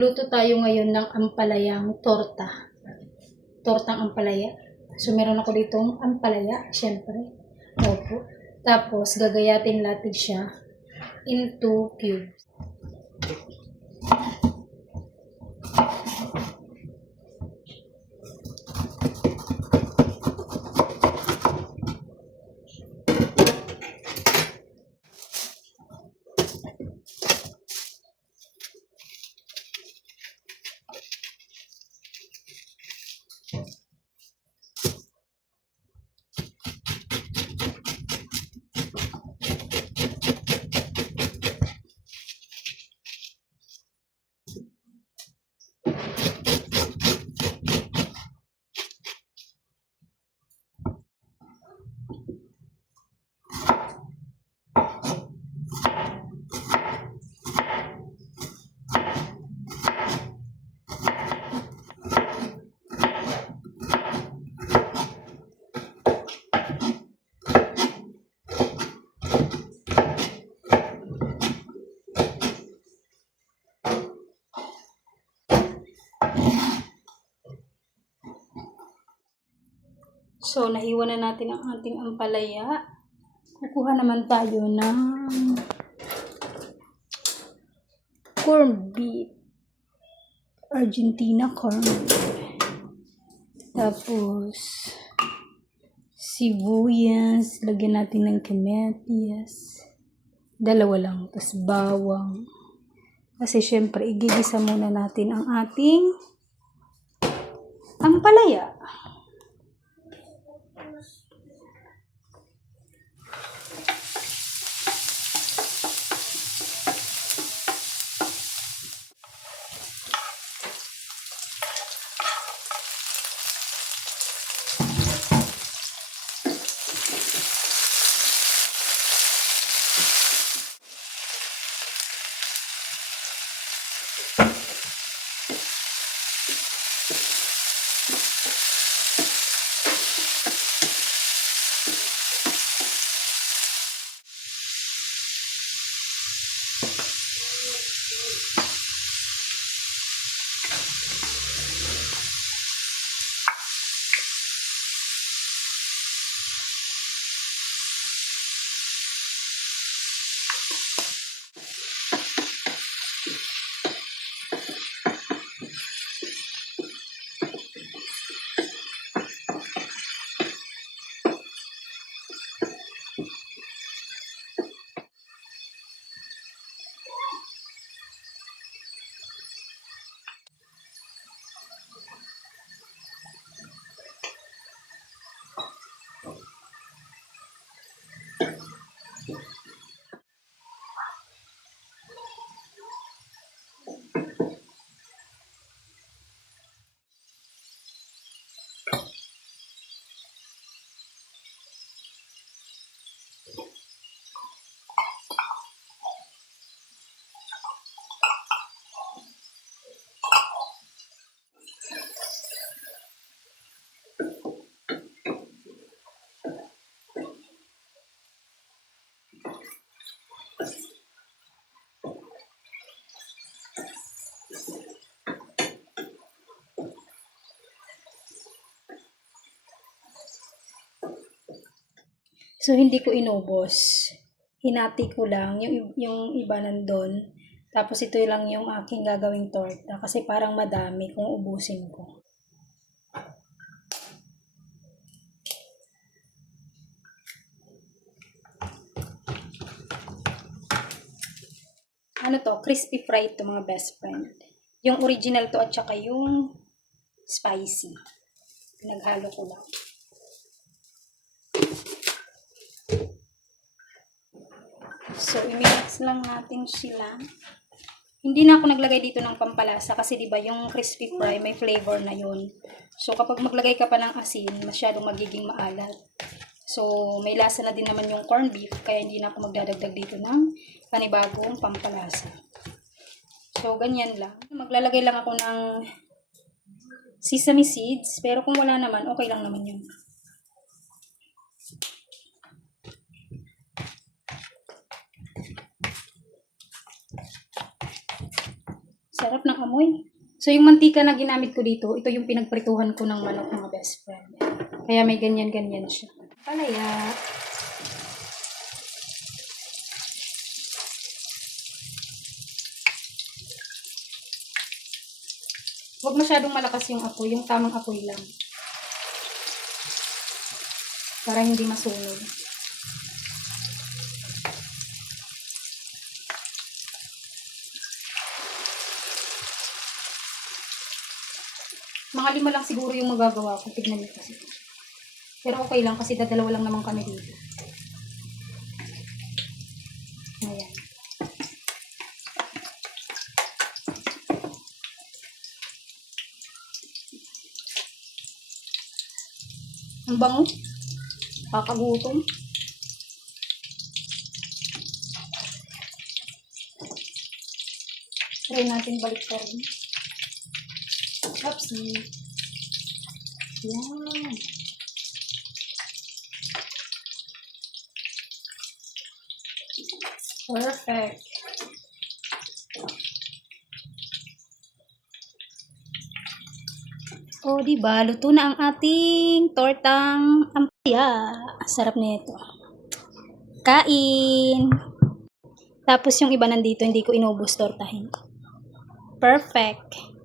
Luto tayo ngayon ng ampalayang torta. Tortang ampalaya. So, meron ako ditong ampalaya, syempre. Opo. Tapos, gagayatin natin siya into cubes. So, nahiwan na natin ang ating ampalaya. Kukuha naman tayo ng corned beef. Argentina corned beef. Tapos, sibuyas. Lagyan natin ng kamatis. Dalawa lang. Tapos, bawang. Kasi, syempre, igigisa muna natin ang ating ampalaya. So, hindi ko inubos. Hinati ko lang. Yung iba nandun. Tapos, ito lang yung aking gagawing torta. Kasi parang madami kung ubusin ko. Ano to? Crispy fried to, mga best friend. Yung original to at saka yung spicy. Naghalo ko lang. So, i-mix lang natin sila. Hindi na ako naglagay dito ng pampalasa kasi 'di ba yung crispy fry may flavor na 'yon. So, kapag maglagay ka pa ng asin, masyadong magiging maalat. So, may lasa na din naman yung corned beef kaya hindi na ako magdadagdag dito ng panibagong pampalasa. So, ganyan lang. Maglalagay lang ako ng sesame seeds, pero kung wala naman, okay lang naman 'yun. Sarap ng amoy. So, yung mantika na ginamit ko dito, ito yung pinagprituhan ko ng manok, mga best friend. Kaya may ganyan-ganyan siya. Palaya. Huwag masyadong malakas yung apoy, yung tamang apoy lang. Para hindi masunog. Mga 5 lang siguro yung magagawa ko. Tignan niyo kasi. Pero okay lang kasi dadalawa lang naman kami dito. Ayan. Ang bango. Kakagutom. Try natin balik pa rin. Oopsie. Yan. Perfect. O, diba? Luto na ang ating tortang ampalaya. Sarap nito. Kain! Tapos yung iba nandito, hindi ko inubos tortahin. Perfect.